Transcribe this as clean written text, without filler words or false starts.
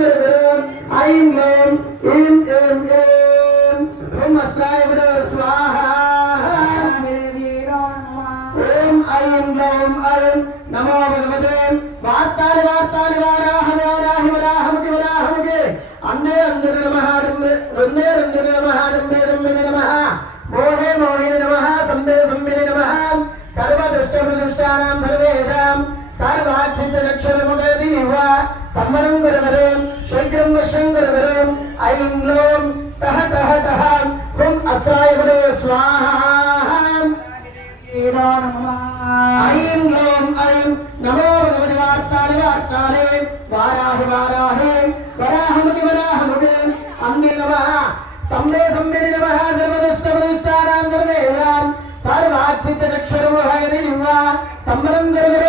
गुरुगुरुम ऐं लोम ईं एं एं ओम अस्त्राय वडो स्वाहा ओम ऐं लोम ऐं नमो भगवते वार्ताले वार्ताले वाराह वाराह वराहमति वराहमति अन्ने अन्ने नमः रन्ने रन्ने नमः रन्ने रन्ने नमः मोहे मोहे नमः संबे संबे नमः सर्वदुष्टप्रदुष्टानां सर्वेषां सर्वात्मिकलक्षणमुदयदीवा सम्मनं गुरुवरं शीघ्रं वशं गुरुवरं ऐं लों तः तः तः हुं अस्त्राय वडे स्वाहा ऐं लों ऐं नमो भगवते वार्ताले वार्ताले वाराहे वाराहे वराहमति वराहमति अन्ने नमः संबे संबे नमः सर्वदुष्टप्रदुष्टानां सर्वेषां सर्वात्मिकलक्षणमुदयदीवा सम्मनं गुरुवरं